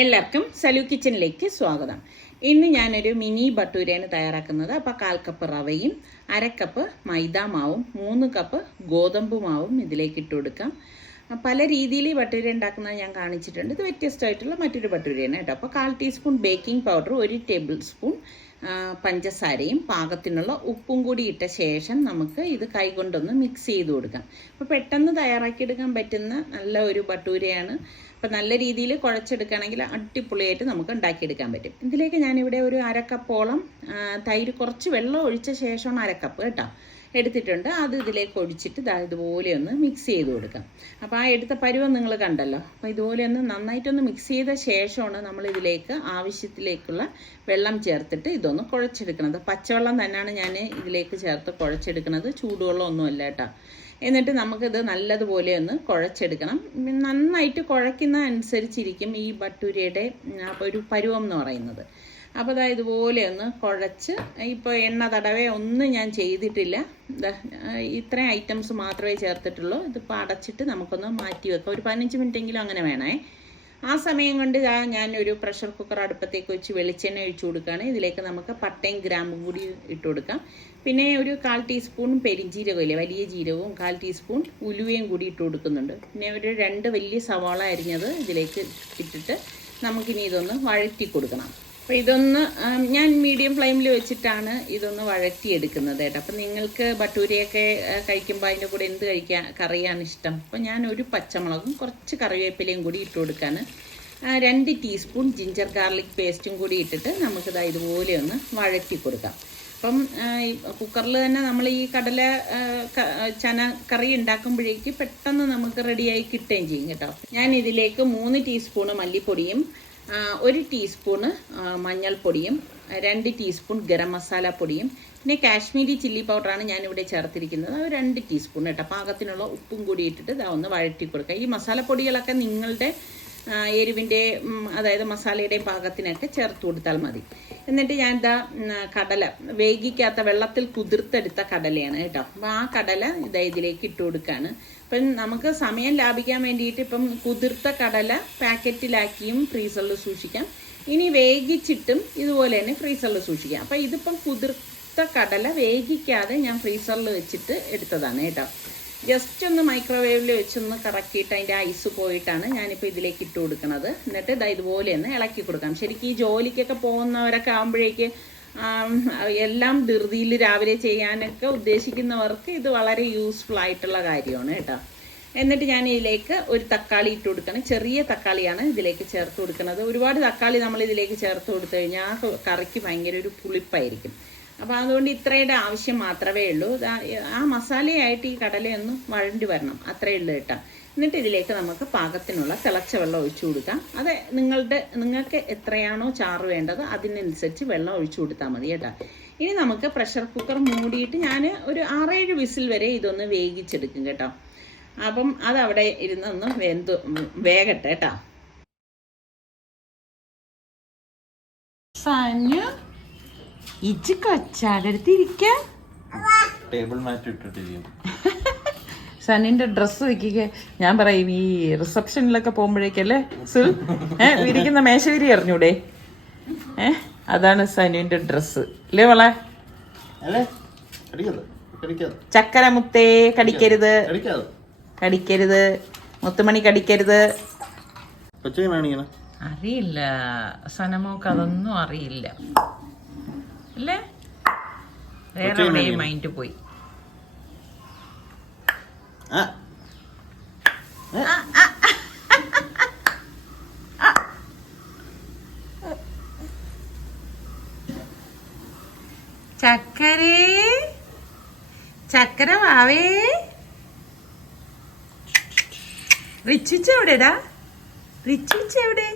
എല്ലാവർക്കും സലു കിച്ചണിലേക്ക് സ്വാഗതം. ഇന്ന് ഞാനൊരു മിനി ബട്ടൂരയാണ് തയ്യാറാക്കുന്നത്. അപ്പോൾ 1/4 കപ്പ് റവയും 1/2 കപ്പ് മൈദ മാവും 3 കപ്പ് ഗോതമ്പ് മാവും ഇതിലേക്ക് ഇട്ട് കൊടുക്കാം. പല രീതിയിൽ ഈ ബട്ടൂര ഉണ്ടാക്കുന്നത് ഞാൻ കാണിച്ചിട്ടുണ്ട്. ഇത് വ്യത്യസ്തമായിട്ടുള്ള മറ്റൊരു ബട്ടൂരയാണ് കേട്ടോ. അപ്പോൾ 1/4 teaspoon baking powder, 1 table spoon പഞ്ചസാരയും പാകത്തിനുള്ള ഉപ്പും കൂടി ഇട്ട ശേഷം നമുക്ക് ഇത് കൈകൊണ്ടൊന്ന് മിക്സ് ചെയ്ത് കൊടുക്കാം. അപ്പോൾ പെട്ടെന്ന് തയ്യാറാക്കിയെടുക്കാൻ പറ്റുന്ന നല്ല ഒരു ബട്ടൂരയാണ്. അപ്പോൾ നല്ല രീതിയിൽ കുഴച്ചെടുക്കുകയാണെങ്കിൽ അടിപൊളിയായിട്ട് നമുക്ക് ഉണ്ടാക്കിയെടുക്കാൻ പറ്റും. ഇതിലേക്ക് ഞാനിവിടെ ഒരു 1/2 കപ്പോളം തൈര് കുറച്ച് വെള്ളം ഒഴിച്ച ശേഷമാണ് 1/2 കപ്പ് കേട്ടോ എടുത്തിട്ടുണ്ട്. അത് ഇതിലേക്ക് ഒഴിച്ചിട്ട് ഇതുപോലെ ഒന്ന് മിക്സ് ചെയ്ത് കൊടുക്കാം. അപ്പോൾ ആ എടുത്ത പരുവം നിങ്ങൾ കണ്ടല്ലോ. അപ്പോൾ ഇതുപോലെ ഒന്ന് നന്നായിട്ടൊന്ന് മിക്സ് ചെയ്ത ശേഷമാണ് നമ്മൾ ഇതിലേക്ക് ആവശ്യത്തിലേക്കുള്ള വെള്ളം ചേർത്തിട്ട് ഇതൊന്ന് കുഴച്ചെടുക്കുന്നത്. പച്ചവെള്ളം തന്നെയാണ് ഞാൻ ഇതിലേക്ക് ചേർത്ത് കുഴച്ചെടുക്കുന്നത്, ചൂടുവെള്ളം ഒന്നുമല്ല കേട്ടോ. എന്നിട്ട് നമുക്കിത് നല്ലതുപോലെ ഒന്ന് കുഴച്ചെടുക്കണം. നന്നായിട്ട് കുഴയ്ക്കുന്ന അനുസരിച്ചിരിക്കും ഈ ബട്ടൂരയുടെ ഒരു പരുവം എന്ന് പറയുന്നത്. അപ്പോൾ ഇതുപോലെ ഒന്ന് കുഴച്ച്, ഇപ്പോൾ എണ്ണ തടവേ ഒന്നും ഞാൻ ചെയ്തിട്ടില്ല. ഇത്രയും ഐറ്റംസ് മാത്രമേ ചേർത്തിട്ടുള്ളൂ. ഇതിപ്പോൾ അടച്ചിട്ട് നമുക്കൊന്ന് മാറ്റി വെക്കാം. ഒരു 15 മിനിറ്റെങ്കിലും അങ്ങനെ വേണേ. ആ സമയം കൊണ്ട് ഞാൻ ഒരു പ്രഷർ കുക്കർ അടുപ്പത്തേക്ക് വെച്ച് വെളിച്ചെണ്ണ ഒഴിച്ചു കൊടുക്കുകയാണ്. ഇതിലേക്ക് നമുക്ക് പട്ടയും ഗ്രാമ്പും കൂടി ഇട്ട് കൊടുക്കാം. പിന്നെ ഒരു 1/4 ടീസ്പൂൺ പെരിഞ്ജീരകമില്ലേ, വലിയ ജീരകവും 1/4 ടീസ്പൂൺ ഉലുവയും കൂടി ഇട്ട് കൊടുക്കുന്നുണ്ട്. പിന്നെ ഒരു 2 വലിയ സവാള അരിഞ്ഞത് ഇതിലേക്ക് ഇട്ടിട്ട് നമുക്കിനി ഇതൊന്ന് വഴറ്റി കൊടുക്കണം. അപ്പോൾ ഇതൊന്ന് ഞാൻ മീഡിയം ഫ്ലെയിമിൽ വെച്ചിട്ടാണ് ഇതൊന്ന് വഴറ്റിയെടുക്കുന്നത് കേട്ടോ. അപ്പം നിങ്ങൾക്ക് ബട്ടൂരയൊക്കെ കഴിക്കുമ്പോൾ അതിൻ്റെ കൂടെ എന്ത് കറിയാണ് ഇഷ്ടം? അപ്പോൾ ഞാൻ ഒരു പച്ചമുളകും കുറച്ച് കറിവേപ്പിലയും കൂടി ഇട്ട് കൊടുക്കാണ്. 2 ടീസ്പൂൺ ജിഞ്ചർ ഗാർലിക് പേസ്റ്റും കൂടി ഇട്ടിട്ട് നമുക്കിത് ഇതുപോലെ ഒന്ന് വഴറ്റി കൊടുക്കാം. അപ്പം കുക്കറിൽ തന്നെ നമ്മൾ ഈ കടല ചന കറി ഉണ്ടാക്കുമ്പോഴേക്ക് പെട്ടെന്ന് നമുക്ക് റെഡിയായി കിട്ടുകയും ചെയ്യും കേട്ടോ. ഞാൻ ഇതിലേക്ക് 3 ടീസ്പൂണ് മല്ലിപ്പൊടിയും 1 ടീസ്പൂണ് മഞ്ഞൾപ്പൊടിയും 2 ടീസ്പൂൺ ഗരം മസാല പൊടിയും പിന്നെ കാശ്മീരി ചില്ലി പൗഡറാണ് ഞാനിവിടെ ചേർത്തിരിക്കുന്നത്. അത് 2 ടീസ്പൂൺ കേട്ടോ. പാകത്തിനുള്ള ഉപ്പും കൂടി ഇട്ടിട്ട് ഒന്ന് വഴറ്റി കൊടുക്കുക. ഈ മസാലപ്പൊടികളൊക്കെ നിങ്ങളുടെ എരിവിൻ്റെ അതായത് മസാലയുടെയും പാകത്തിനൊക്കെ ചേർത്ത് കൊടുത്താൽ മതി. എന്നിട്ട് ഞാൻ കടല വേഗിക്കാത്ത വെള്ളത്തിൽ കുതിർത്തെടുത്ത കടലയാണ് കേട്ടോ. അപ്പോൾ ആ കടല ഇതിലേക്ക് ഇട്ട് കൊടുക്കുകയാണ്. അപ്പം നമുക്ക് സമയം ലാഭിക്കാൻ വേണ്ടിയിട്ട് ഇപ്പം കുതിർത്ത കടല പാക്കറ്റിലാക്കിയും ഫ്രീസറിൽ സൂക്ഷിക്കാം. ഇനി വേഗിച്ചിട്ടും ഇതുപോലെ തന്നെ ഫ്രീസറിൽ സൂക്ഷിക്കാം. അപ്പം ഇതിപ്പം കുതിർത്ത കടല വേഗിക്കാതെ ഞാൻ ഫ്രീസറിൽ വെച്ചിട്ട് എടുത്തതാണ് കേട്ടോ. ജസ്റ്റ് ഒന്ന് മൈക്രോവേവിൽ വെച്ചൊന്ന് കറക്കിയിട്ട് അതിൻ്റെ ഐസ് പോയിട്ടാണ് ഞാനിപ്പോൾ ഇതിലേക്ക് ഇട്ട് കൊടുക്കുന്നത്. എന്നിട്ട് ഇതുപോലെ ഒന്ന് ഇളക്കി കൊടുക്കാം. ശരിക്കും ഈ ജോലിക്കൊക്കെ പോകുന്നവരൊക്കെ ആകുമ്പോഴേക്ക് എല്ലാം ധൃതിയിൽ രാവിലെ ചെയ്യാനൊക്കെ ഉദ്ദേശിക്കുന്നവർക്ക് ഇത് വളരെ യൂസ്ഫുൾ ആയിട്ടുള്ള കാര്യമാണ് കേട്ടോ. എന്നിട്ട് ഞാൻ ഇതിലേക്ക് ഒരു തക്കാളി ഇട്ട് കൊടുക്കണം. ചെറിയ തക്കാളിയാണ് ഇതിലേക്ക് ചേർത്ത് കൊടുക്കുന്നത്. ഒരുപാട് തക്കാളി നമ്മൾ ഇതിലേക്ക് ചേർത്ത് കൊടുത്തു കഴിഞ്ഞാൽ ആ കറിക്ക് ഭയങ്കര ഒരു പുളിപ്പായിരിക്കും. അപ്പോൾ അതുകൊണ്ട് ഇത്രയുടെ ആവശ്യം മാത്രമേ ഉള്ളൂ. ആ മസാലയായിട്ട് ഈ കടലയൊന്ന് വഴണ്ടി വരണം, അത്രയേ ഉള്ളൂ കേട്ടോ. എന്നിട്ട് ഇതിലേക്ക് നമുക്ക് പാകത്തിനുള്ള തിളച്ച വെള്ളം ഒഴിച്ചു കൊടുക്കാം. അത് നിങ്ങൾക്ക് എത്രയാണോ ചാറ് വേണ്ടത് അതിനനുസരിച്ച് വെള്ളം ഒഴിച്ചു കൊടുത്താൽ മതി കേട്ടോ. ഇനി നമുക്ക് പ്രഷർ കുക്കർ മൂടിയിട്ട് ഞാൻ ഒരു 6-7 വിസിൽ വരെ ഇതൊന്ന് വേവിച്ചെടുക്കും കേട്ടോ. അപ്പം അതവിടെ ഇരുന്നൊന്ന് വേഗട്ടെ കേട്ടോ. ഇജ്ജ് കൊച്ചാടടുത്തിരിക്ക ടേബിൾ മാറ്റ് ഇട്ടിട്ടിരിക്കും. സണ്ണിന്റെ ഡ്രസ്സ് വെക്കുക. ഞാൻ പറയും ഈ റിസപ്ഷനിലൊക്കെ പോകുമ്പോഴേക്കല്ലേ വിരിക്കുന്ന മേശവിരി അറിഞ്ഞൂടെ? അതാണ് സനുവിന്റെ ഡ്രസ്സ് അല്ലേ മോളെ? ചക്കര മുത്തേ കടിക്കരുത്, കടിക്കരുത്, മുത്തുമണി കടിക്കരുത്. അറിയില്ല സനമോക്ക്, അതൊന്നും അറിയില്ല അല്ലേ? വേറെ മൈൻഡ് പോയി. ചക്കരേ, ചക്കര വാവേ. റിച്ചുച്ച എവിടെടാ? റിച്ചുച്ച എവിടെ?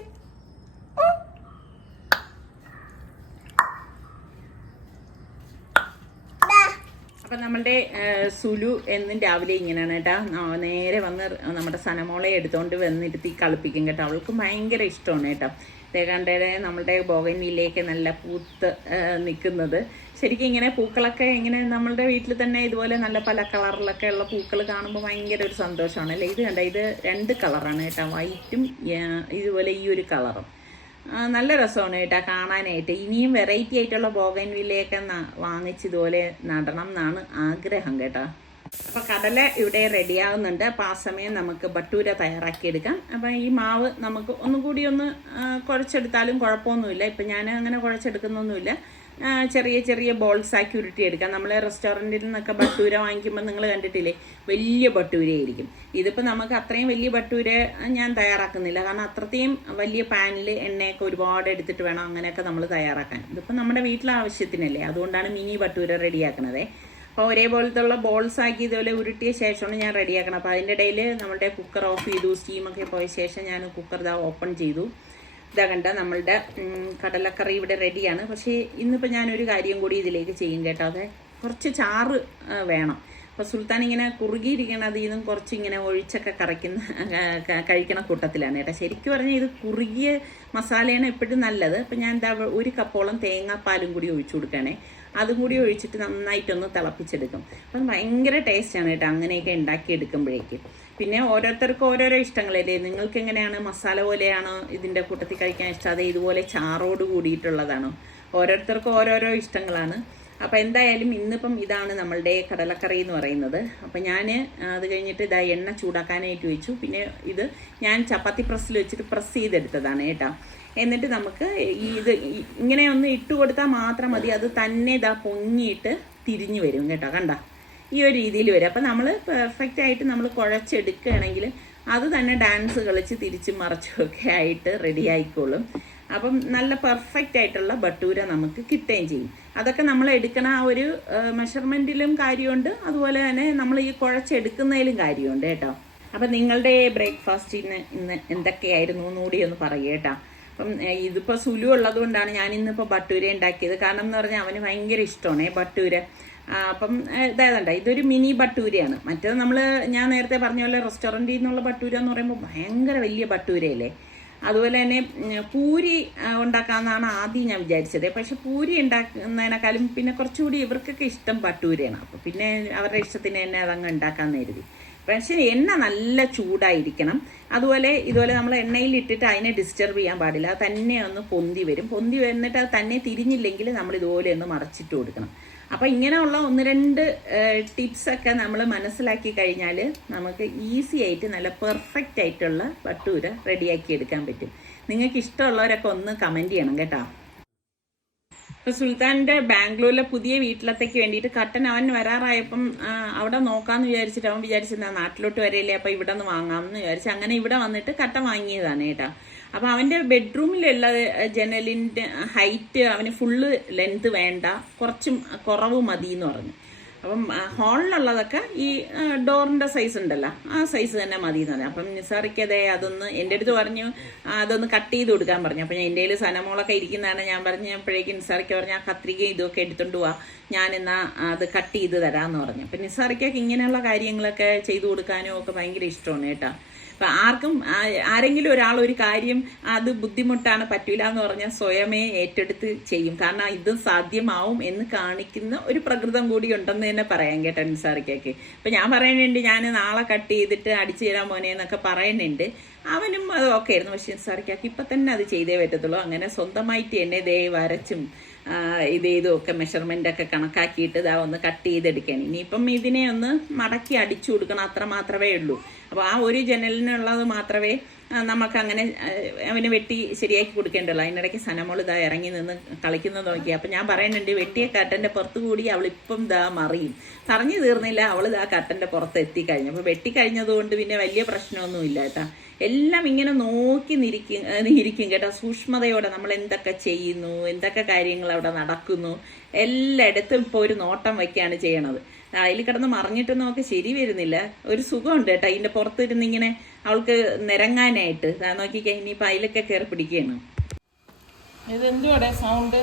അപ്പം നമ്മളുടെ സുലു എന്നും രാവിലെ ഇങ്ങനെയാണ് കേട്ടോ. നേരെ വന്ന് നമ്മുടെ സനമോളെ എടുത്തുകൊണ്ട് വന്നിരുത്തി കളിപ്പിക്കും കേട്ടോ. അവൾക്ക് ഭയങ്കര ഇഷ്ടമാണ് കേട്ടോ. കണ്ടേ നമ്മളുടെ ബോഗൻവില്ലയൊക്കെ നല്ല പൂത്ത് നിൽക്കുന്നത്. ശരിക്കും ഇങ്ങനെ പൂക്കളൊക്കെ ഇങ്ങനെ നമ്മളുടെ വീട്ടിൽ തന്നെ ഇതുപോലെ നല്ല പല കളറിലൊക്കെ ഉള്ള പൂക്കൾ കാണുമ്പോൾ ഭയങ്കര ഒരു സന്തോഷമാണ് അല്ലേ. ഇത് കണ്ട, ഇത് 2 കളറാണ് കേട്ടോ, വൈറ്റും ഇതുപോലെ ഈ ഒരു കളറും. നല്ല രസമാണ് കേട്ടോ കാണാനായിട്ട്. ഇനിയും വെറൈറ്റി ആയിട്ടുള്ള ബോഗൻവില്ലയൊക്കെ വാങ്ങിച്ച് ഇതുപോലെ നടണം എന്നാണ് ആഗ്രഹം കേട്ടോ. അപ്പോൾ കടല ഇവിടെ റെഡിയാവുന്നുണ്ട്. അപ്പോൾ ആ സമയം നമുക്ക് ബട്ടൂര തയ്യാറാക്കിയെടുക്കാം. അപ്പോൾ ഈ മാവ് നമുക്ക് ഒന്നുകൂടി ഒന്ന് കുഴച്ചെടുത്താലും കുഴപ്പമൊന്നുമില്ല. ഇപ്പം ഞാൻ അങ്ങനെ കുഴച്ചെടുക്കുന്നൊന്നുമില്ല. ചെറിയ ചെറിയ ബോൾസ് ആക്കി ഉരുട്ടിയെടുക്കാം. നമ്മൾ റെസ്റ്റോറൻറ്റിൽ നിന്നൊക്കെ ബട്ടൂര വാങ്ങിക്കുമ്പോൾ നിങ്ങൾ കണ്ടിട്ടില്ലേ, വലിയ ബട്ടൂരയായിരിക്കും. ഇതിപ്പോൾ നമുക്ക് അത്രയും വലിയ ബട്ടൂര ഞാൻ തയ്യാറാക്കുന്നില്ല, കാരണം അത്രയും വലിയ പാനിൽ എണ്ണയൊക്കെ ഒരുപാട് എടുത്തിട്ട് വേണം അങ്ങനെയൊക്കെ നമ്മൾ തയ്യാറാക്കാൻ. ഇതിപ്പോൾ നമ്മുടെ വീട്ടിലെ ആവശ്യത്തിനല്ലേ, അതുകൊണ്ടാണ് മിനി ബട്ടൂര റെഡിയാക്കണത്. അപ്പോൾ ഒരേപോലത്തുള്ള ബോൾസ് ആക്കി ഇതുപോലെ ഉരുട്ടിയ ശേഷമാണ് ഞാൻ റെഡിയാക്കണം. അപ്പോൾ അതിൻ്റെ ഇടയിൽ നമ്മളുടെ കുക്കർ ഓഫ് ചെയ്തു. സ്റ്റീമൊക്കെ പോയ ശേഷം ഞാൻ കുക്കർ ഓപ്പൺ ചെയ്തു. ഇതാ കണ്ട നമ്മളുടെ കടലക്കറി ഇവിടെ റെഡിയാണ്. പക്ഷേ ഇന്നിപ്പോൾ ഞാനൊരു കാര്യം കൂടി ഇതിലേക്ക് ചെയ്യും കേട്ടോ. അത് കുറച്ച് ചാറ് വേണം. അപ്പോൾ സുൽത്താൻ ഇങ്ങനെ കുറുകിയിരിക്കണം, അതിൽ നിന്നും കുറച്ച് ഇങ്ങനെ ഒഴിച്ചൊക്കെ കഴിക്കണ കൂട്ടത്തിലാണ് കേട്ടോ. ശരിക്കും പറഞ്ഞാൽ ഇത് കുറുകിയ മസാലയാണ് എപ്പോഴും നല്ലത്. അപ്പോൾ ഞാൻ എന്താ 1 കപ്പോളം തേങ്ങാപ്പാലും കൂടി ഒഴിച്ചു കൊടുക്കണേ. അതും കൂടി ഒഴിച്ചിട്ട് നന്നായിട്ടൊന്ന് തിളപ്പിച്ചെടുക്കും. അപ്പം ഭയങ്കര ടേസ്റ്റാണ് കേട്ടോ അങ്ങനെയൊക്കെ ഉണ്ടാക്കിയെടുക്കുമ്പോഴേക്ക്. പിന്നെ ഓരോരുത്തർക്കും ഓരോരോ ഇഷ്ടങ്ങളല്ലേ. നിങ്ങൾക്ക് എങ്ങനെയാണ്, മസാല പോലെയാണോ ഇതിൻ്റെ കൂട്ടത്തിൽ കഴിക്കാൻ ഇഷ്ടം, അതേ ഇതുപോലെ ചാറോട് കൂടിയിട്ടുള്ളതാണോ? ഓരോരുത്തർക്കും ഓരോരോ ഇഷ്ടങ്ങളാണ്. അപ്പോൾ എന്തായാലും ഇന്നിപ്പം ഇതാണ് നമ്മളുടെ കടലക്കറി എന്ന് പറയുന്നത്. അപ്പം ഞാൻ അത് കഴിഞ്ഞിട്ട് ഇതാ എണ്ണ ചൂടാക്കാനായിട്ട് വെച്ചു. പിന്നെ ഇത് ഞാൻ ചപ്പാത്തി പ്രസ്സിൽ വെച്ചിട്ട് പ്രസ് ചെയ്തെടുത്തതാണ് കേട്ടോ. എന്നിട്ട് നമുക്ക് ഇത് ഇങ്ങനെ ഒന്ന് ഇട്ട് കൊടുത്താൽ മാത്രം മതി, അത് തന്നെ ഇതാ പൊങ്ങിയിട്ട് തിരിഞ്ഞു വരും കേട്ടോ. കണ്ട ഈ ഒരു രീതിയിൽ വരും. അപ്പം നമ്മൾ പെർഫെക്റ്റ് ആയിട്ട് നമ്മൾ കുഴച്ചെടുക്കുകയാണെങ്കിൽ അത് തന്നെ ഡാൻസ് കളിച്ച് തിരിച്ചും മറിച്ചുമൊക്കെ ആയിട്ട് റെഡി ആയിക്കോളും. അപ്പം നല്ല പെർഫെക്റ്റ് ആയിട്ടുള്ള ബട്ടൂര നമുക്ക് കിട്ടുകയും ചെയ്യും. അതൊക്കെ നമ്മൾ എടുക്കണ ആ ഒരു മെഷർമെൻറ്റിലും കാര്യമുണ്ട്, അതുപോലെ തന്നെ നമ്മൾ ഈ കുഴച്ചെടുക്കുന്നതിലും കാര്യമുണ്ട് കേട്ടോ. അപ്പം നിങ്ങളുടെ ബ്രേക്ക്ഫാസ്റ്റിന് ഇന്ന് എന്തൊക്കെയായിരുന്നു എന്നുകൂടി ഒന്ന് പറയുക കേട്ടോ. അപ്പം ഇതിപ്പോൾ സുലു ഉള്ളത് കൊണ്ടാണ് ഞാൻ ഇന്നിപ്പോൾ ബട്ടൂര ഉണ്ടാക്കിയത്. കാരണം എന്ന് പറഞ്ഞാൽ അവന് ഭയങ്കര ഇഷ്ടമാണ് ബട്ടൂര. അപ്പം ഇതായതുണ്ട, ഇതൊരു മിനി ബട്ടൂരയാണ്. മറ്റേത് ഞാൻ നേരത്തെ പറഞ്ഞ പോലെ റെസ്റ്റോറൻറ്റിൽ നിന്നുള്ള ബട്ടൂര എന്ന് പറയുമ്പോൾ ഭയങ്കര വലിയ ബട്ടൂരയല്ലേ. അതുപോലെ തന്നെ പൂരി ഉണ്ടാക്കാമെന്നാണ് ആദ്യം ഞാൻ വിചാരിച്ചത്. പക്ഷെ പൂരി ഉണ്ടാക്കുന്നതിനേക്കാളും പിന്നെ കുറച്ചുകൂടി ഇവർക്കൊക്കെ ഇഷ്ടം ബട്ടൂരയാണ്. അപ്പോൾ പിന്നെ അവരുടെ ഇഷ്ടത്തിന് തന്നെ അതങ്ങ് ഉണ്ടാക്കാമെന്ന് കരുതി. പക്ഷേ എണ്ണ നല്ല ചൂടായിരിക്കണം. ഇതുപോലെ നമ്മൾ എണ്ണയിൽ ഇട്ടിട്ട് അതിനെ ഡിസ്റ്റർബ് ചെയ്യാൻ പാടില്ല. അത് തന്നെ ഒന്ന് പൊന്തി വരും. പൊന്തി വന്നിട്ട് അത് തന്നെ തിരിഞ്ഞില്ലെങ്കിൽ നമ്മൾ ഇതുപോലെ ഒന്ന് മറച്ചിട്ട് കൊടുക്കണം. അപ്പോൾ ഇങ്ങനെയുള്ള 1-2 ടിപ്സൊക്കെ നമ്മൾ മനസ്സിലാക്കി കഴിഞ്ഞാൽ നമുക്ക് ഈസി ആയിട്ട് നല്ല പെർഫെക്റ്റ് ആയിട്ടുള്ള ബട്ടൂര റെഡിയാക്കി എടുക്കാൻ പറ്റും. നിങ്ങൾക്ക് ഇഷ്ടമുള്ളവരൊക്കെ ഒന്ന് കമൻറ്റ് ചെയ്യണം കേട്ടോ. ഇപ്പോൾ സുൽത്താൻ്റെ ബാംഗ്ലൂരിലെ പുതിയ വീട്ടിലത്തേക്ക് വേണ്ടിയിട്ട് കട്ടൻ അവൻ വരാറായപ്പം അവിടെ നോക്കാമെന്ന് വിചാരിച്ചിട്ട് അവൻ വിചാരിച്ചിരുന്ന നാട്ടിലോട്ട് വരെയല്ലേ, അപ്പോൾ ഇവിടെ നിന്ന് വാങ്ങാമെന്ന് വിചാരിച്ച് അങ്ങനെ ഇവിടെ വന്നിട്ട് കട്ടൻ വാങ്ങിയതാണ് കേട്ടോ. അപ്പോൾ അവൻ്റെ ബെഡ്റൂമിലുള്ള ജനലിൻ്റെ ഹൈറ്റ് അവന് ഫുള്ള് ലെങ്ത് വേണ്ട, കുറച്ചും കുറവ് മതി എന്ന് പറഞ്ഞു. അപ്പം ഹാളിലുള്ളതൊക്കെ ഈ ഡോറിൻ്റെ സൈസ് ഉണ്ടല്ലോ, ആ സൈസ് തന്നെ മതി എന്ന് പറഞ്ഞു. അപ്പം നിസാറിക്കതേ അതൊന്ന് എൻ്റെ അടുത്ത് പറഞ്ഞു അതൊന്ന് കട്ട് ചെയ്ത് കൊടുക്കാൻ പറഞ്ഞു. അപ്പം ഞാൻ എൻ്റെ കയ്യിൽ സനമോളൊക്കെ ഇരിക്കുന്നതാണ്. ഞാൻ പറഞ്ഞപ്പോഴേക്കും നിസാറിക്ക പറഞ്ഞു ആ കത്രികയും ഇതൊക്കെ എടുത്തുകൊണ്ട് പോവാ, ഞാനെന്നാ അത് കട്ട് ചെയ്ത് തരാമെന്ന് പറഞ്ഞു. അപ്പം നിസാറിക്കൊക്കെ ഇങ്ങനെയുള്ള കാര്യങ്ങളൊക്കെ ചെയ്തു കൊടുക്കാനും ഒക്കെ ഭയങ്കര ഇഷ്ടമാണ് കേട്ടോ. അപ്പം ആരെങ്കിലും ഒരാൾ ഒരു കാര്യം അത് ബുദ്ധിമുട്ടാണ് പറ്റൂല എന്ന് പറഞ്ഞാൽ സ്വയമേ ഏറ്റെടുത്ത് ചെയ്യും. കാരണം ഇത് സാധ്യമാവും എന്ന് കാണിക്കുന്ന ഒരു പ്രകൃതം കൂടി ഉണ്ടെന്ന് തന്നെ പറയാം കേട്ടോ നിസാറിക്കൊക്കെ. അപ്പം ഞാൻ പറയുന്നുണ്ട് ഞാൻ നാളെ കട്ട് ചെയ്തിട്ട് അടിച്ചു തരാൻ മോനെ എന്നൊക്കെ പറയുന്നുണ്ട്. അവനും അത് ഓക്കെ ആയിരുന്നു. പക്ഷെ നിസാറിക്കൊക്കെ ഇപ്പം തന്നെ അത് ചെയ്തേ പറ്റത്തുള്ളൂ. അങ്ങനെ സ്വന്തമായിട്ട് എന്നെ വരച്ചും ഇതൊക്കെ മെഷർമെൻ്റൊക്കെ കണക്കാക്കിയിട്ട് ഇതാ ഒന്ന് കട്ട് ചെയ്തെടുക്കണം. ഇനിയിപ്പം ഇതിനെ ഒന്ന് മടക്കി അടിച്ചു കൊടുക്കണം, അത്ര മാത്രമേ ഉള്ളൂ. അപ്പോൾ ആ ഒരു ജനലിനുള്ളത് മാത്രമേ നമുക്കങ്ങനെ അവന് വെട്ടി ശരിയാക്കി കൊടുക്കേണ്ടല്ലോ. അതിനിടയ്ക്ക് സനമോൾ ഇതാ ഇറങ്ങി നിന്ന് കളിക്കുന്നത് നോക്കി. അപ്പം ഞാൻ പറയുന്നുണ്ട് വെട്ടിയ കട്ടൻ്റെ പുറത്ത് കൂടി അവളിപ്പം ഇതാ മറിയും. പറഞ്ഞു തീർന്നില്ല, അവൾ ഇതാ കട്ടൻ്റെ പുറത്ത് എത്തിക്കഴിഞ്ഞു. അപ്പോൾ വെട്ടിക്കഴിഞ്ഞതുകൊണ്ട് പിന്നെ വലിയ പ്രശ്നമൊന്നുമില്ല കേട്ടോ. എല്ലാം ഇങ്ങനെ നോക്കി ഇരിക്കും കേട്ടോ, സൂക്ഷ്മതയോടെ നമ്മൾ എന്തൊക്കെ ചെയ്യുന്നു, എന്തൊക്കെ കാര്യങ്ങൾ അവിടെ നടക്കുന്നു, എല്ലായിടത്തും ഇപ്പോൾ ഒരു നോട്ടം വയ്ക്കുകയാണ് ചെയ്യണത്. അതിൽ കിടന്ന് മറിഞ്ഞിട്ട് നോക്കി ശരി വരുന്നില്ല. ഒരു സുഖമുണ്ട് കേട്ടോ ഇതിൻ്റെ പുറത്തിരുന്ന് ഇങ്ങനെ അവൾക്ക് നിരങ്ങാനായിട്ട്. നോക്കിക്കേ ഇനിയിപ്പോൾ അതിലൊക്കെ കയറി പിടിക്കുകയാണ്. ഇതെന്തുവാടെ സൗണ്ട്?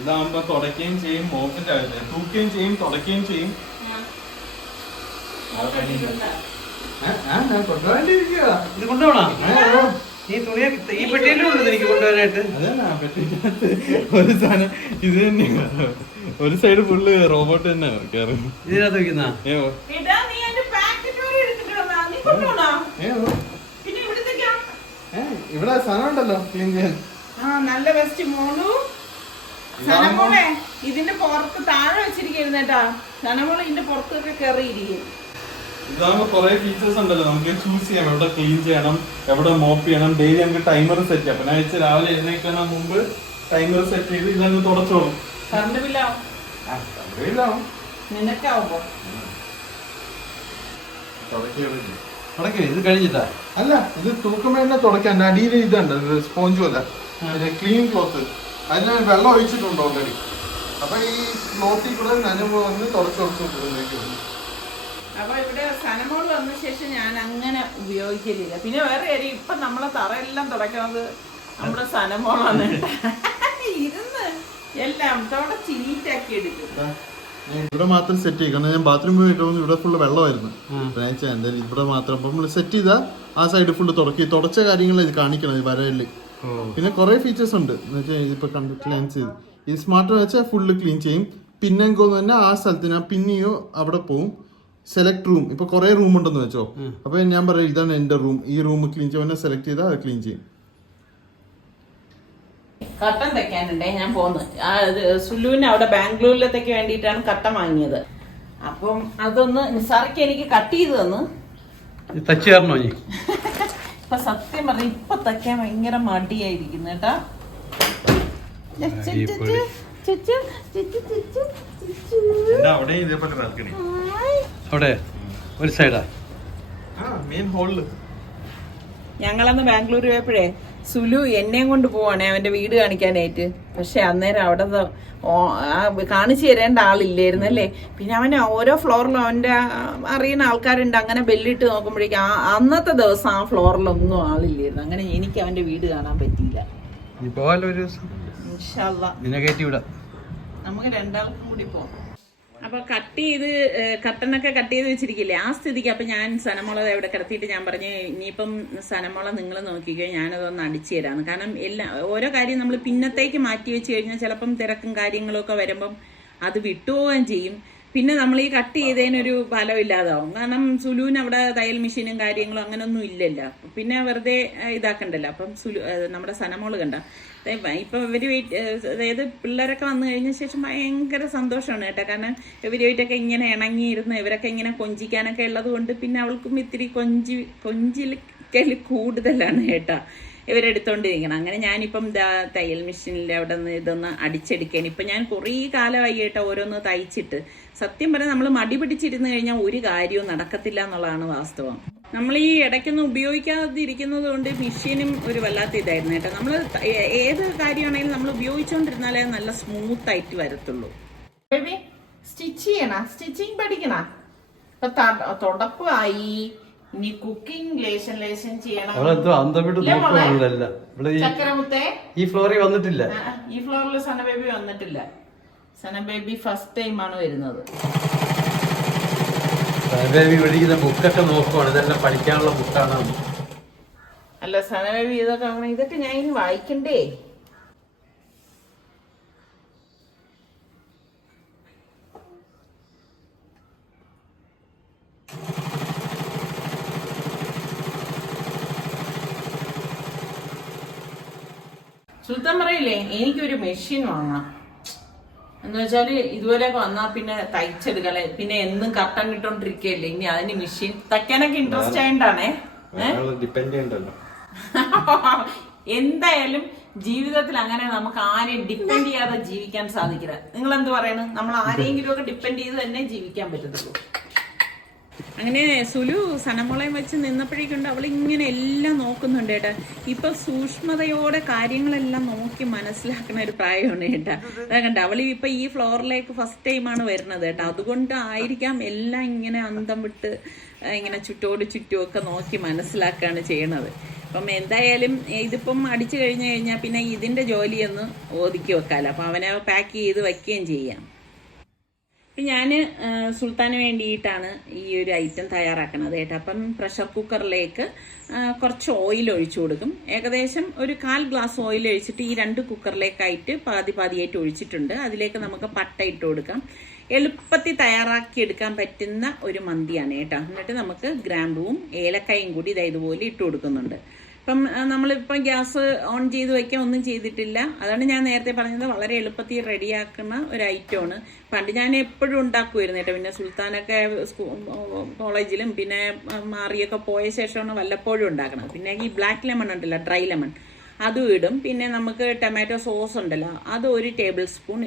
ഇതാകുമ്പോ തുടക്കുകയും ചെയ്യും, മോപ്പിന്റെ തൂക്കുകയും ചെയ്യും, തുടക്കുകയും ചെയ്യും. ഇത് കൊണ്ടുപോകണം. ഈ തുണിയെ ഈ പെട്ടിയിലും ഉണ്ട് എനിക്ക് കൊണ്ടുവരാനായിട്ട്. അതന്നെ പെട്ടിക്കകത്ത് ഒരു സാധനം ഇത് തന്നെയാണ്. ഒരു സൈഡ് ഫുള്ള് റോബോട്ട് തന്നെ കയറി. ഇതിനകത്ത് വെക്കുന്ന എടാ, നീ അതിന്റെ പാക്കറ്റ് വരെ എടുത്തിട്ട് വന്നാ? നീ കൊണ്ടുപോണോ? പിന്നെ ഇവിടത്തേക്കാ? ഇവിടെ സാധനം ഉണ്ടല്ലോ ക്ലീൻ ചെയ്യാൻ. നല്ല ബെസ്റ്റ് മോളു. സനമോളെ ഇതിന്റെ പുറത്ത് താഴെ വെച്ചിരിക്കുന്നു കേട്ടാ. സനമോളെ ഇതിന്റെ പുറത്തൊക്കെ കയറിയിരിക്കും. ഇതാകുമ്പോ കുറെ ഫീച്ചേഴ്സ് ഉണ്ടല്ലോ, നമുക്ക് ചൂസ് ചെയ്യാം എവിടെ ക്ലീൻ ചെയ്യണം, എവിടെ മോപ്പ് ചെയ്യണം. ഡെയിലി നമുക്ക് ടൈമർ സെറ്റ് ചെയ്യാം. അപ്പൊ ഞാൻ വെച്ച് രാവിലെ എഴുന്നേക്കുന്ന മുമ്പ് ടൈമർ സെറ്റ് ചെയ്ത് ഇതങ്ങ് തുടച്ചോളും. കറണ്ട് ബില്ലാവും. ഇല്ലാവും നിനക്കാവുമ്പോ ഇത് കഴിഞ്ഞിട്ടാ? അല്ല, ഇത് തൂക്കുമ്പോ തന്നെ തുടക്കാൻ. അടിയിൽ ഇതുണ്ട് സ്പോഞ്ച് പോലെ ക്ലീൻ ക്ലോത്ത്. അതിന് വെള്ളം ഒഴിച്ചിട്ടുണ്ട് ഓൾറെഡി. അപ്പൊ ഈ ക്ലോത്തിൽ കൂടെ നനവ് വന്ന് തുടച്ചു കൊടുത്തു. അപ്പൊ ഇവിടെ സനമോൾ വന്ന ശേഷം ഞാൻ അങ്ങനെ ഉപയോഗിക്കലില്ല. പിന്നെ വേറെ കാര്യം, ഇപ്പൊ നമ്മളെ തറയെല്ലാം തുടക്കുന്നത് നമ്മുടെ സനമോളാണ്. ഇരുന്ന് എല്ലാം തുടച്ച് നീറ്റാക്കി എടുക്കും. ഇവിടെ മാത്രം സെറ്റ് ചെയ്യും. കാരണം ഞാൻ ബാത്റൂമിൽ പോയിട്ട് ഇവിടെ ഫുള്ള് വെള്ളമായിരുന്നു. എന്തായാലും ഇവിടെ മാത്രം അപ്പൊ നമ്മൾ സെറ്റ് ചെയ്താൽ ആ സൈഡ് ഫുള്ള് തുടച്ച കാര്യങ്ങൾ ഇത് കാണിക്കണം വരയില്. പിന്നെ കുറെ ഫീച്ചേഴ്സ് ഉണ്ട് എന്ന് വെച്ചാൽ ഇതിപ്പോ കണ്ടിട്ട് ലെൻസ് ചെയ്ത് ഈ സ്മാർട്ട് വെച്ചാൽ ഫുള്ള് ക്ലീൻ ചെയ്യും. പിന്നെ എനിക്കൊന്ന് തന്നെ ആ സ്ഥലത്തിന് പിന്നെയോ അവിടെ പോവും. സെലക്ട് റൂം, ഇപ്പൊ കുറെ റൂം ഉണ്ടെന്ന് വെച്ചോ. അപ്പൊ ഞാൻ പറയാം ഇതാണ് എന്റെ റൂം, ഈ റൂം ക്ലീൻ ചെയ്യാൻ സെലക്ട് ചെയ്താൽ അത് ക്ലീൻ ചെയ്യും. കട്ടൻ തെക്കാനുണ്ടേ ഞാൻ പോന്ന്. സുലുവിന് അവിടെ ബാംഗ്ലൂരിലത്തേക്ക് വേണ്ടിയിട്ടാണ് കട്ടൻ വാങ്ങിയത്. അപ്പം അതൊന്ന് നിസാറയ്ക്ക് എനിക്ക് കട്ട് ചെയ്ത് തന്നു. തച്ചു തരണോ? ഇപ്പൊ സത്യം പറഞ്ഞ ഇപ്പൊ തയ്ക്കാൻ ഭയങ്കര മടിയായിരിക്കുന്നു കേട്ടാ. അവിടെ ഒരു സൈഡാ ഞങ്ങളന്ന് ബാംഗ്ലൂർ പോയപ്പോഴേ സുലു എന്നെയും കൊണ്ട് പോവാണേ അവന്റെ വീട് കാണിക്കാനായിട്ട്. പക്ഷെ അന്നേരം അവിടെ കാണിച്ചു തരേണ്ട ആളില്ലായിരുന്നു അല്ലേ. പിന്നെ അവന് ഓരോ ഫ്ലോറിലും അവന്റെ അറിയുന്ന ആൾക്കാരുണ്ട്. അങ്ങനെ ബെല്ലിട്ട് നോക്കുമ്പോഴേക്കും അന്നത്തെ ദിവസം ആ ഫ്ലോറിലൊന്നും ആളില്ലായിരുന്നു. അങ്ങനെ എനിക്ക് അവന്റെ വീട് കാണാൻ പറ്റിയില്ല. ഇൻഷാ അല്ലാഹ് നമുക്ക് രണ്ടാൾക്കും കൂടി പോകാം. അപ്പൊ കട്ടനൊക്കെ കട്ട് ചെയ്ത് വെച്ചിരിക്കില്ലേ ആ സ്ഥിതിക്ക്. അപ്പൊ ഞാൻ സനമോള എവിടെ കിടത്തിയിട്ട് ഞാൻ പറഞ്ഞു ഇനിയിപ്പം സനമോള നിങ്ങൾ നോക്കിക്കോ, ഞാനതൊന്ന് അടിച്ചു തരാന്ന്. കാരണം ഓരോ കാര്യം നമ്മൾ പിന്നത്തേക്ക് മാറ്റി വെച്ച് കഴിഞ്ഞാൽ ചിലപ്പം തിരക്കും കാര്യങ്ങളും ഒക്കെ വരുമ്പം അത് വിട്ടുപോവുകയും ചെയ്യും. പിന്നെ നമ്മൾ ഈ കട്ട് ചെയ്തതിനൊരു ഫലം ഇല്ലാതാവും. കാരണം സുലുവിന് അവിടെ തയ്യൽ മെഷീനും കാര്യങ്ങളും അങ്ങനൊന്നും ഇല്ലല്ലോ. പിന്നെ വെറുതെ ഇതാക്കണ്ടല്ലോ. അപ്പം നമ്മുടെ സനമോള് കണ്ട ഇപ്പൊ ഇവര് അതായത് പിള്ളേരൊക്കെ വന്നു കഴിഞ്ഞ ശേഷം ഭയങ്കര സന്തോഷമാണ് കേട്ടോ. കാരണം ഇവരുമായിട്ടൊക്കെ ഇങ്ങനെ ഇണങ്ങിയിരുന്ന് ഇവരൊക്കെ ഇങ്ങനെ കൊഞ്ചിക്കാനൊക്കെ ഉള്ളത് കൊണ്ട് പിന്നെ അവൾക്കും ഇത്തിരി കൊഞ്ചിക്കൽ കൂടുതലാണ് കേട്ടോ ഇവരെടുത്തോണ്ടിരിക്കണം. അങ്ങനെ ഞാനിപ്പം തയ്യൽ മെഷീനിൽ അവിടെ നിന്ന് ഇതൊന്ന് അടിച്ചെടുക്കാൻ. ഇപ്പം ഞാൻ കുറേ കാലമായി കേട്ടോ ഓരോന്ന് തയ്ച്ചിട്ട്. സത്യം പറഞ്ഞാൽ നമ്മൾ മടി പിടിച്ചിരുന്ന് കഴിഞ്ഞാൽ ഒരു കാര്യവും നടക്കത്തില്ല എന്നുള്ളതാണ് വാസ്തവം. നമ്മൾ ഈ ഇടയ്ക്കൊന്നും ഉപയോഗിക്കാതിരിക്കുന്നത് കൊണ്ട് മെഷീനും ഒരു വല്ലാത്ത ഇതായിരുന്നു കേട്ടോ. നമ്മൾ ഏത് കാര്യമാണെങ്കിലും നമ്മൾ ഉപയോഗിച്ചുകൊണ്ടിരുന്നാലേ നല്ല സ്മൂത്ത് ആയിട്ട് വരത്തുള്ളൂ. സ്റ്റിച്ച് ചെയ്യണ സ്റ്റിച്ചിങ് പഠിക്കണ ഇപ്പൊ തുടപ്പായി. ഇനി കുക്കിംഗ് ലേശം ചെയ്യണം. ചക്കരമുത്തേ ഈ ഫ്ലോറിൽ വന്നിട്ടില്ല. ഈ ഫ്ലോറിൽ സന ബേബി വന്നിട്ടില്ല. സന ബേബി ഫസ്റ്റ് ടൈം ആണ് വരുന്നത്. ബുക്കൊക്കെ നോക്കുവാണ്, ഇതെല്ലാം പഠിക്കാനുള്ള ബുക്കാണ്. അല്ല സന ബേബി ഇതൊക്കെ ഞാൻ ഇനി വായിക്കണ്ടേ. സുൽത്താൻ പറയില്ലേ എനിക്കൊരു മെഷീൻ വാങ്ങാം എന്ന് വെച്ചാല് ഇതുപോലെയൊക്കെ വന്നാ പിന്നെ തയ്ച്ചെടുക്കലേ. പിന്നെ എന്നും കട്ടൻ കിട്ടോണ്ടിരിക്കല്ലേ. ഇനി അതിന് മെഷീൻ തയ്ക്കാനൊക്കെ ഇൻട്രസ്റ്റ് ആയിട്ടാണേ. എന്തായാലും ജീവിതത്തിൽ അങ്ങനെ നമുക്ക് ആരെയും ഡിപ്പെൻഡ് ചെയ്യാതെ ജീവിക്കാൻ സാധിക്കില്ല. നിങ്ങൾ എന്ത് പറയണു? നമ്മൾ ആരെങ്കിലും ഒക്കെ ഡിപ്പെൻഡ് ചെയ്ത് തന്നെ ജീവിക്കാൻ പറ്റത്തുള്ളൂ. അങ്ങനെ സുലു സനമോളയും വെച്ച് നിന്നപ്പോഴേക്കുണ്ട് അവളിങ്ങനെ എല്ലാം നോക്കുന്നുണ്ട് കേട്ടാ. ഇപ്പൊ സൂക്ഷ്മതയോടെ കാര്യങ്ങളെല്ലാം നോക്കി മനസ്സിലാക്കുന്ന ഒരു പ്രായമാണ് കേട്ടാ. അതാ കണ്ട അവൾ ഇപ്പൊ ഈ ഫ്ലോറിലേക്ക് ഫസ്റ്റ് ടൈമാണ് വരുന്നത് കേട്ടോ. അതുകൊണ്ട് ആയിരിക്കാം എല്ലാം ഇങ്ങനെ അന്തം വിട്ട് ഇങ്ങനെ ചുറ്റുമൊക്കെ നോക്കി മനസ്സിലാക്കുകയാണ് ചെയ്യണത്. അപ്പം എന്തായാലും ഇതിപ്പം അടിച്ചു കഴിഞ്ഞാൽ പിന്നെ ഇതിന്റെ ജോലിയൊന്ന് ഒതുക്കി വെക്കാലോ. അപ്പൊ അവനെ പാക്ക് ചെയ്ത് വയ്ക്കുകയും ചെയ്യാം. ഞാൻ സുൽത്താന് വേണ്ടിയിട്ടാണ് ഈ ഒരു ഐറ്റം തയ്യാറാക്കുന്നത് കേട്ടോ. അപ്പം പ്രഷർ കുക്കറിലേക്ക് കുറച്ച് ഓയിൽ ഒഴിച്ചു കൊടുക്കും. ഏകദേശം ഒരു 1/4 ഗ്ലാസ് ഓയിൽ ഒഴിച്ചിട്ട് ഈ 2 കുക്കറിലേക്കായിട്ട് പാതിയായിട്ട് ഒഴിച്ചിട്ടുണ്ട്. അതിലേക്ക് നമുക്ക് പട്ട ഇട്ട് കൊടുക്കാം. എളുപ്പത്തിൽ തയ്യാറാക്കി എടുക്കാൻ പറ്റുന്ന ഒരു മന്തിയാണ് കേട്ടോ. എന്നിട്ട് നമുക്ക് ഗ്രാമ്പൂവും ഏലക്കായും കൂടി ഇതുപോലെ ഇട്ട് കൊടുക്കുന്നുണ്ട്. ഇപ്പം നമ്മളിപ്പം ഗ്യാസ് ഓൺ ചെയ്ത് വയ്ക്കാൻ ഒന്നും ചെയ്തിട്ടില്ല. അതാണ് ഞാൻ നേരത്തെ പറഞ്ഞത്, വളരെ എളുപ്പത്തിൽ റെഡിയാക്കുന്ന ഒരു ഐറ്റമാണ്. പണ്ട് ഞാൻ എപ്പോഴും ഉണ്ടാക്കുമായിരുന്നു കേട്ടോ. പിന്നെ സുൽത്താനൊക്കെ കോളേജിലും പിന്നെ മാറിയൊക്കെ പോയ ശേഷമാണ് വല്ലപ്പോഴും ഉണ്ടാക്കുന്നത്. പിന്നെ ഈ ബ്ലാക്ക് ലെമൺ ഉണ്ടല്ലോ, ഡ്രൈ ലെമൺ, അതും ഇടും. പിന്നെ നമുക്ക് ടൊമാറ്റോ സോസ് ഉണ്ടല്ലോ, അത് 1 ടേബിൾ സ്പൂൺ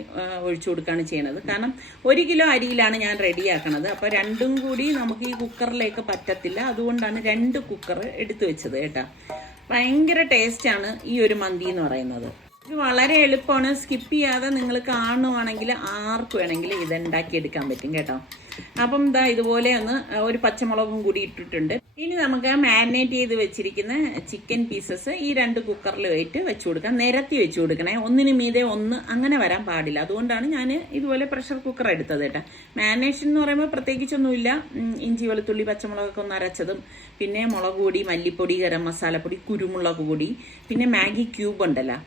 ഒഴിച്ചു കൊടുക്കുകയാണ് ചെയ്യണത്. കാരണം 1 കിലോ അരിയിലാണ് ഞാൻ റെഡിയാക്കണത്. അപ്പോൾ രണ്ടും കൂടി നമുക്ക് ഈ കുക്കറിലേക്ക് പറ്റത്തില്ല. അതുകൊണ്ടാണ് 2 കുക്കർ എടുത്തു വെച്ചത് കേട്ടോ. ഭയങ്കര ടേസ്റ്റാണ് ഈ ഒരു മന്തി എന്ന് പറയുന്നത്. ഇത് വളരെ എളുപ്പമാണ്. സ്കിപ്പ് ചെയ്യാതെ നിങ്ങൾ കാണുവാണെങ്കിൽ ആർക്ക് വേണമെങ്കിലും ഇത് ഉണ്ടാക്കിയെടുക്കാൻ പറ്റും കേട്ടോ. അപ്പം ഇതാ ഇതുപോലെ ഒരു പച്ചമുളകും കൂടി ഇട്ടിട്ടുണ്ട്. ഇനി നമുക്ക് മാരിനേറ്റ് ചെയ്ത് വെച്ചിരിക്കുന്ന ചിക്കൻ പീസസ് ഈ 2 കുക്കറിലായിട്ട് വെച്ചു കൊടുക്കാം. നിരത്തി വെച്ചു കൊടുക്കണേ, ഒന്നിന് മീതെ ഒന്ന് അങ്ങനെ വരാൻ പാടില്ല. അതുകൊണ്ടാണ് ഞാൻ ഇതുപോലെ പ്രഷർ കുക്കർ എടുത്തത് കേട്ടോ. മാരിനേഷൻ എന്ന് പറയുമ്പോൾ പ്രത്യേകിച്ചൊന്നുമില്ല. ഇഞ്ചി വെളുത്തുള്ളി പച്ചമുളകൊക്കെ ഒന്ന് അരച്ചതും, പിന്നെ മുളക് പൊടി, മല്ലിപ്പൊടി, ഗരം മസാലപ്പൊടി, കുരുമുളക് പൊടി, പിന്നെ മാഗി ക്യൂബ് ഉണ്ടല്ലോ,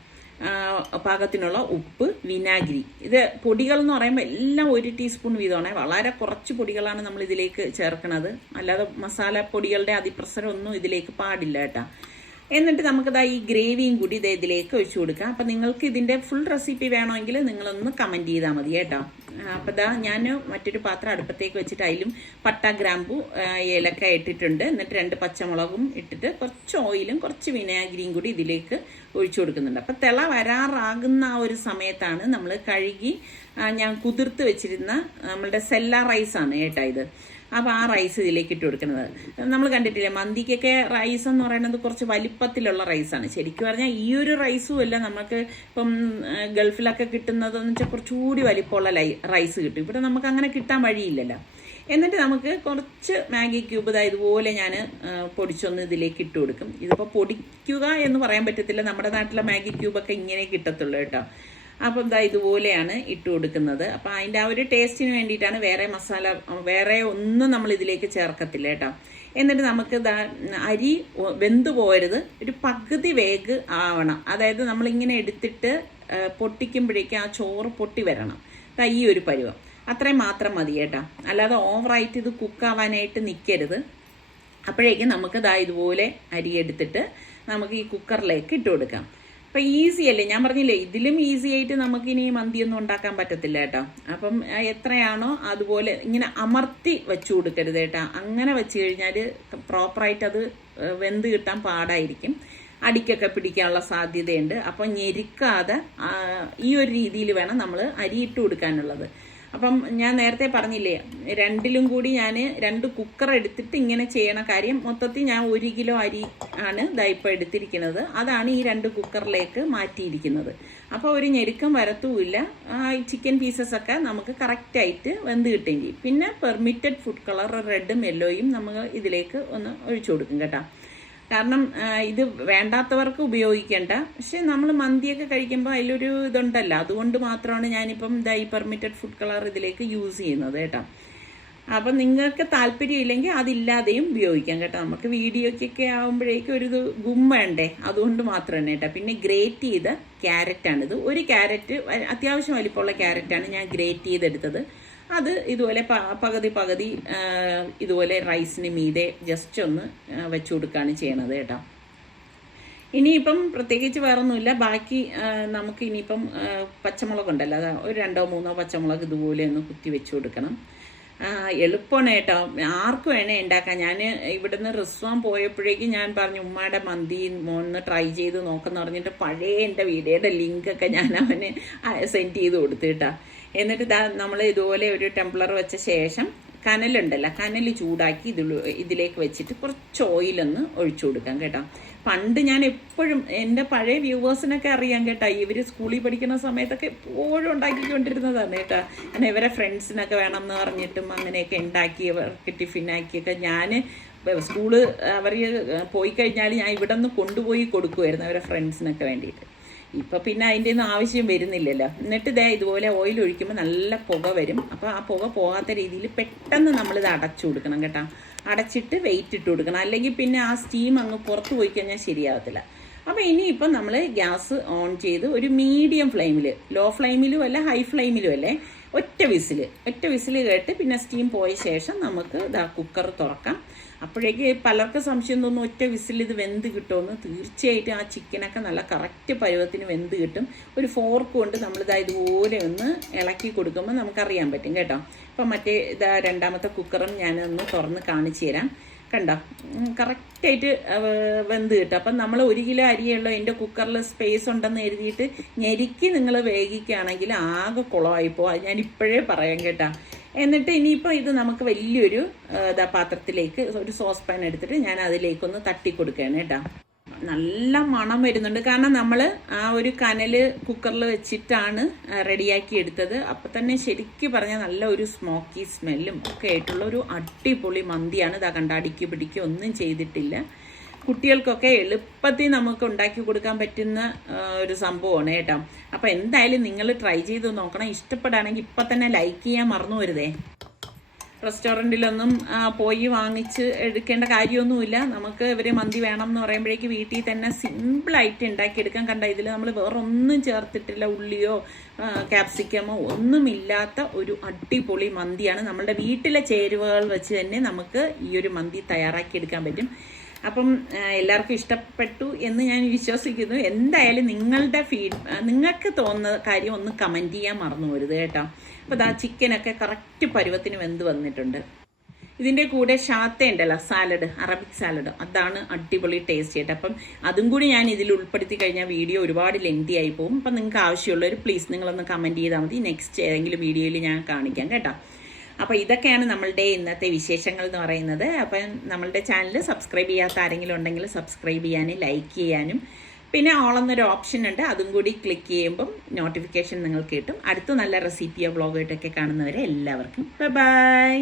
പാകത്തിനുള്ള ഉപ്പ്, വിനാഗിരി. ഇത് പൊടികൾ എന്ന് പറയുമ്പോൾ എല്ലാം 1 ടീസ്പൂൺ വീതമാണ്. വളരെ കുറച്ച് പൊടികളാണ് നമ്മൾ ഇതിലേക്ക് ചേർക്കുന്നത്. അല്ലാതെ മസാലപ്പൊടികളുടെ അതിപ്രസരം ഒന്നും ഇതിലേക്ക് പാടില്ല കേട്ടോ. എന്നിട്ട് നമുക്കിതാ ഈ ഗ്രേവിയും കൂടി ഇതിലേക്ക് ഒഴിച്ചു കൊടുക്കാം. അപ്പം നിങ്ങൾക്ക് ഇതിൻ്റെ ഫുൾ റെസിപ്പി വേണമെങ്കിൽ നിങ്ങളൊന്ന് കമൻറ്റ് ചെയ്താൽ മതി കേട്ടോ. അപ്പോൾ ഇതാ ഞാൻ മറ്റൊരു പാത്രം അടുപ്പത്തേക്ക് വെച്ചിട്ട് അതിലും പട്ട, ഗ്രാമ്പു, ഏലക്ക ഇട്ടിട്ടുണ്ട്. എന്നിട്ട് 2 പച്ചമുളകും ഇട്ടിട്ട് കുറച്ച് ഓയിലും കുറച്ച് വിനാഗിരിയും കൂടി ഇതിലേക്ക് ഒഴിച്ചു കൊടുക്കുന്നുണ്ട്. അപ്പം തിള വരാറാകുന്ന ആ ഒരു സമയത്താണ് നമ്മൾ കഴുകി ഞാൻ കുതിർത്ത് വെച്ചിരുന്ന നമ്മളുടെ സെല്ല റൈസാണ് കേട്ടോ ഇത്. അപ്പോൾ ആ റൈസ് ഇതിലേക്ക് ഇട്ട് കൊടുക്കുന്നത്. നമ്മൾ കണ്ടിട്ടില്ലേ, മന്തിക്കൊക്കെ റൈസ് എന്ന് പറയുന്നത് കുറച്ച് വലിപ്പത്തിലുള്ള റൈസാണ്. ശരിക്കും പറഞ്ഞാൽ ഈ ഒരു റൈസും അല്ല നമുക്ക് ഇപ്പം ഗൾഫിലൊക്കെ കിട്ടുന്നതെന്ന് വെച്ചാൽ കുറച്ചുകൂടി വലിപ്പമുള്ള റൈസ് കിട്ടും. ഇവിടെ നമുക്ക് അങ്ങനെ കിട്ടാൻ വഴിയില്ലല്ലോ. എന്നിട്ട് നമുക്ക് കുറച്ച് മാഗി ക്യൂബ് ഇതുപോലെ ഞാൻ പൊടിച്ചൊന്ന് ഇതിലേക്ക് ഇട്ട് കൊടുക്കും. ഇതിപ്പോൾ പൊടിക്കുക എന്ന് പറയാൻ പറ്റത്തില്ല, നമ്മുടെ നാട്ടിലെ മാഗി ക്യൂബൊക്കെ ഇങ്ങനെ കിട്ടത്തുള്ളൂ കേട്ടോ. അപ്പം ഇതുപോലെയാണ് ഇട്ട് കൊടുക്കുന്നത്. അപ്പം അതിൻ്റെ ആ ഒരു ടേസ്റ്റിന് വേണ്ടിയിട്ടാണ്. വേറെ മസാല വേറെ ഒന്നും നമ്മൾ ഇതിലേക്ക് ചേർക്കത്തില്ല കേട്ടോ. എന്നിട്ട് നമുക്ക് അരി വെന്ത് പോരുത്, ഒരു പകുതി വേഗ് ആവണം. അതായത് നമ്മളിങ്ങനെ എടുത്തിട്ട് പൊട്ടിക്കുമ്പോഴേക്കും ആ ചോറ് പൊട്ടി വരണം. ഈ ഒരു പരുവം അത്രയും മാത്രം മതി കേട്ടോ. അല്ലാതെ ഓവറായിട്ട് ഇത് കുക്കാവാനായിട്ട് നിൽക്കരുത്. അപ്പോഴേക്കും നമുക്ക് ഇതുപോലെ അരി എടുത്തിട്ട് നമുക്ക് ഈ കുക്കറിലേക്ക് ഇട്ട് കൊടുക്കാം. അപ്പം ഈസി അല്ലേ, ഞാൻ പറഞ്ഞില്ലേ ഇതിലും ഈസി ആയിട്ട് നമുക്കിനി മന്തിയൊന്നും ഉണ്ടാക്കാൻ പറ്റത്തില്ല കേട്ടോ. അപ്പം എത്രയാണോ അതുപോലെ ഇങ്ങനെ അമർത്തി വെച്ചു കൊടുക്കരുത് കേട്ടോ. അങ്ങനെ വെച്ച് കഴിഞ്ഞാൽ പ്രോപ്പറായിട്ട് അത് വെന്ത് കിട്ടാൻ പാടായിരിക്കും, അടിക്കൊക്കെ പിടിക്കാനുള്ള സാധ്യതയുണ്ട്. അപ്പം ഞെരുക്കാതെ ഈ ഒരു രീതിയിൽ വേണം നമ്മൾ അരി ഇട്ട് കൊടുക്കാനുള്ളത്. അപ്പം ഞാൻ നേരത്തെ പറഞ്ഞില്ലേ, 2ലും കൂടി ഞാൻ 2 കുക്കർ എടുത്തിട്ട് ഇങ്ങനെ ചെയ്യണ കാര്യം. മൊത്തത്തിൽ ഞാൻ 1 കിലോ അരി ആണ് ഇപ്പോൾ എടുത്തിരിക്കുന്നത്. അതാണ് ഈ 2 കുക്കറിലേക്ക് മാറ്റിയിരിക്കുന്നത്. അപ്പോൾ ഒരു ഞെരുക്കം വരത്തുമില്ല. ചിക്കൻ പീസസൊക്കെ നമുക്ക് കറക്റ്റായിട്ട് വെന്ത് കിട്ടുകയും ചെയ്യും. പിന്നെ പെർമിറ്റഡ് ഫുഡ് കളർ റെഡും യെല്ലോയും നമ്മൾ ഇതിലേക്ക് ഒന്ന് ഒഴിച്ചു കൊടുക്കും കേട്ടോ. കാരണം ഇത് വേണ്ടാത്തവർക്ക് ഉപയോഗിക്കേണ്ട. പക്ഷെ നമ്മൾ മന്തിയൊക്കെ കഴിക്കുമ്പോൾ അതിലൊരു ഇതുണ്ടല്ലോ, അതുകൊണ്ട് മാത്രമാണ് ഞാനിപ്പം ഈ പെർമിറ്റഡ് ഫുഡ് കളർ ഇതിലേക്ക് യൂസ് ചെയ്യുന്നത് കേട്ടോ. അപ്പം നിങ്ങൾക്ക് താല്പര്യമില്ലെങ്കിൽ അതില്ലാതെയും ഉപയോഗിക്കാം കേട്ടോ. നമുക്ക് വീഡിയോയ്ക്കൊക്കെ ആകുമ്പോഴേക്കും ഒരു ഗും വേണ്ടേ, അതുകൊണ്ട് മാത്രം തന്നെ കേട്ടോ. പിന്നെ ഗ്രേറ്റ് ചെയ്ത ക്യാരറ്റാണിത്. 1 ക്യാരറ്റ്, അത്യാവശ്യം വലിപ്പമുള്ള ക്യാരറ്റാണ് ഞാൻ ഗ്രേറ്റ് ചെയ്തെടുത്തത്. അത് ഇതുപോലെ പകുതി ഇതുപോലെ റൈസിന് മീതെ ജസ്റ്റ് ഒന്ന് വെച്ചു കൊടുക്കുകയാണ് ചെയ്യണത് കേട്ടോ. ഇനിയിപ്പം പ്രത്യേകിച്ച് വേറൊന്നുമില്ല. ബാക്കി നമുക്ക് ഇനിയിപ്പം പച്ചമുളകുണ്ടല്ലോ, അത് ഒരു 2-3 പച്ചമുളക് ഇതുപോലെ ഒന്ന് കുത്തി വെച്ച് കൊടുക്കണം. എളുപ്പമാണ് കേട്ടോ, ആർക്കും വേണേ ഉണ്ടാക്കാം. ഞാൻ ഇവിടുന്ന് റിസ്വാൻ പോയപ്പോഴേക്കും ഞാൻ പറഞ്ഞു ഉമ്മയുടെ മന്തി മോന്ന് ട്രൈ ചെയ്ത് നോക്കെന്ന് പറഞ്ഞിട്ട് പഴയ എൻ്റെ വീഡിയോയുടെ ലിങ്കൊക്കെ ഞാൻ അവന് സെൻഡ് ചെയ്ത് കൊടുത്തു കേട്ടോ. എന്നിട്ട് നമ്മൾ ഇതുപോലെ ഒരു ടെംപ്ലർ വെച്ച ശേഷം കനലുണ്ടല്ലോ, കനൽ ചൂടാക്കി ഇതിലേക്ക് വെച്ചിട്ട് കുറച്ച് ഓയിലൊന്ന് ഒഴിച്ചു കൊടുക്കാം കേട്ടോ. പണ്ട് ഞാൻ എപ്പോഴും എൻ്റെ പഴയ വ്യൂവേഴ്സിനൊക്കെ അറിയാം കേട്ടോ, ഇവർ സ്കൂളിൽ പഠിക്കുന്ന സമയത്തൊക്കെ എപ്പോഴും ഉണ്ടാക്കിക്കൊണ്ടിരുന്നതാണ് കേട്ടോ. ഞാൻ ഇവരെ ഫ്രണ്ട്സിനൊക്കെ വേണമെന്ന് പറഞ്ഞിട്ടും അങ്ങനെയൊക്കെ ഉണ്ടാക്കി അവർക്ക് ടിഫിനാക്കിയൊക്കെ ഞാൻ സ്കൂള് അവർ പോയി കഴിഞ്ഞാൽ ഞാൻ ഇവിടെ നിന്ന് കൊണ്ടുപോയി കൊടുക്കുമായിരുന്നു അവരെ ഫ്രണ്ട്സിനൊക്കെ വേണ്ടിയിട്ട്. ഇപ്പം പിന്നെ അതിൻ്റെ ഒന്നും ആവശ്യം വരുന്നില്ലല്ലോ. എന്നിട്ട് ഇതേ ഇതുപോലെ ഓയിൽ ഒഴിക്കുമ്പോൾ നല്ല പുക വരും. അപ്പോൾ ആ പുക പോകാത്ത രീതിയിൽ പെട്ടെന്ന് നമ്മളിത് അടച്ചു കൊടുക്കണം കേട്ടോ. അടച്ചിട്ട് വെയിറ്റ് ഇട്ട് കൊടുക്കണം, അല്ലെങ്കിൽ പിന്നെ ആ സ്റ്റീം അങ്ങ് പുറത്ത് പോയി കഴിഞ്ഞാൽ ശരിയാവത്തില്ല. അപ്പോൾ ഇനിയിപ്പം നമ്മൾ ഗ്യാസ് ഓൺ ചെയ്ത് ഒരു മീഡിയം ഫ്ലെയിമിൽ, ലോ ഫ്ലെയിമിലും അല്ല ഹൈ ഫ്ലെയിമിലും അല്ലേ, ഒറ്റ വിസിൽ കേട്ട് പിന്നെ സ്റ്റീം പോയ ശേഷം നമുക്ക് കുക്കർ തുറക്കാം. അപ്പോഴേക്ക് പലർക്കും സംശയം തോന്നും ഒറ്റ വിസിൽ ഇത് വെന്ത് കിട്ടുമെന്ന്. തീർച്ചയായിട്ടും ആ ചിക്കനൊക്കെ നല്ല കറക്റ്റ് പരുവത്തിന് വെന്ത് കിട്ടും. ഒരു ഫോർക്ക് കൊണ്ട് നമ്മളിതാ ഇതുപോലെ ഒന്ന് ഇളക്കി കൊടുക്കുമ്പോൾ നമുക്കറിയാൻ പറ്റും കേട്ടോ. ഇപ്പം മറ്റേ രണ്ടാമത്തെ കുക്കറും ഞാനൊന്ന് തുറന്ന് കാണിച്ചു തരാം. കണ്ടോ, കറക്റ്റായിട്ട് വെന്ത് കിട്ടും. അപ്പം നമ്മൾ 1 കിലോ അരിയുള്ളൂ, എൻ്റെ കുക്കറിൽ സ്പേസ് ഉണ്ടെന്ന് എഴുതിയിട്ട് ഞെരുക്കി നിങ്ങൾ വേവിക്കുകയാണെങ്കിൽ ആകെ കുളമായിപ്പോൾ. അത് ഞാൻ ഇപ്പോഴേ പറയാം കേട്ടോ. എന്നിട്ട് ഇനിയിപ്പോൾ ഇത് നമുക്ക് വലിയൊരു പാത്രത്തിലേക്ക് ഒരു സോസ് പാൻ എടുത്തിട്ട് ഞാൻ അതിലേക്കൊന്ന് തട്ടി കൊടുക്കുകയാണ് കേട്ടോ. നല്ല മണം വരുന്നുണ്ട്, കാരണം നമ്മൾ ആ ഒരു കനൽ കുക്കറിൽ വെച്ചിട്ടാണ് റെഡിയാക്കി എടുത്തത്. അപ്പം തന്നെ ശരിക്കും പറഞ്ഞാൽ നല്ല ഒരു സ്മോക്കി സ്മെല്ലും ഒക്കെ ആയിട്ടുള്ള ഒരു അടിപൊളി മന്തിയാണ്. ഇതാ കണ്ട, അടുക്കി പിടിക്കുക ഒന്നും ചെയ്തിട്ടില്ല. കുട്ടികൾക്കൊക്കെ എളുപ്പത്തിൽ നമുക്ക് ഉണ്ടാക്കി കൊടുക്കാൻ പറ്റുന്ന ഒരു സംഭവമാണ് കേട്ടോ. അപ്പോൾ എന്തായാലും നിങ്ങൾ ട്രൈ ചെയ്ത് നോക്കണം. ഇഷ്ടപ്പെടുകയാണെങ്കിൽ ഇപ്പം തന്നെ ലൈക്ക് ചെയ്യാൻ മറന്നു വരുതേ. റെസ്റ്റോറൻറ്റിലൊന്നും പോയി വാങ്ങിച്ച് എടുക്കേണ്ട കാര്യമൊന്നുമില്ല. നമുക്ക് ഇവർ മന്തി വേണം എന്ന് പറയുമ്പോഴേക്ക് വീട്ടിൽ തന്നെ സിമ്പിളായിട്ട് ഉണ്ടാക്കിയെടുക്കാൻ. കണ്ട, ഇതിൽ നമ്മൾ വേറെ ഒന്നും ചേർത്തിട്ടില്ല, ഉള്ളിയോ ക്യാപ്സിക്കമോ ഒന്നുമില്ലാത്ത ഒരു അടിപൊളി മന്തിയാണ്. നമ്മളുടെ വീട്ടിലെ ചേരുവകൾ വെച്ച് തന്നെ നമുക്ക് ഈ ഒരു മന്തി തയ്യാറാക്കിയെടുക്കാൻ പറ്റും. അപ്പം എല്ലാവർക്കും ഇഷ്ടപ്പെട്ടു എന്ന് ഞാൻ വിശ്വസിക്കുന്നു. എന്തായാലും നിങ്ങൾക്ക് തോന്നുന്ന കാര്യം ഒന്ന് കമൻറ്റ് ചെയ്യാൻ മറന്നു പോരുത് കേട്ടോ. അപ്പോൾ ഇതാ ചിക്കനൊക്കെ കറക്റ്റ് പരുവത്തിന് വെന്ത് വന്നിട്ടുണ്ട്. ഇതിൻ്റെ കൂടെ ഷാത്ത ഉണ്ടല്ലോ, സാലഡ്, അറബിക് സാലഡ്, അതാണ് അടിപൊളി ടേസ്റ്റ് ആയിട്ട്. അപ്പം അതും കൂടി ഞാൻ ഇതിൽ ഉൾപ്പെടുത്തി കഴിഞ്ഞാൽ വീഡിയോ ഒരുപാട് ലെങ്തി ആയി പോകും. അപ്പം നിങ്ങൾക്ക് ആവശ്യമുള്ളവർ പ്ലീസ് നിങ്ങളൊന്ന് കമൻറ്റ് ചെയ്താൽ മതി. നെക്സ്റ്റ് ഏതെങ്കിലും വീഡിയോയിൽ ഞാൻ കാണിക്കാം കേട്ടോ. അപ്പോൾ ഇതൊക്കെയാണ് നമ്മളുടെ ഇന്നത്തെ വിശേഷങ്ങൾ എന്ന് പറയുന്നത്. അപ്പം നമ്മളുടെ ചാനൽ സബ്സ്ക്രൈബ് ചെയ്യാത്ത ആരെങ്കിലും ഉണ്ടെങ്കിൽ സബ്സ്ക്രൈബ് ചെയ്യാനും ലൈക്ക് ചെയ്യാനും, പിന്നെ ഓൾ എന്നൊരു ഓപ്ഷൻ ഉണ്ട്, അതും കൂടി ക്ലിക്ക് ചെയ്യുമ്പം നോട്ടിഫിക്കേഷൻ നിങ്ങൾക്ക് കിട്ടും. അടുത്ത നല്ല റെസിപ്പിയോ വ്ളോഗായിട്ടൊക്കെ കാണുന്നവരെ എല്ലാവർക്കും ബൈ.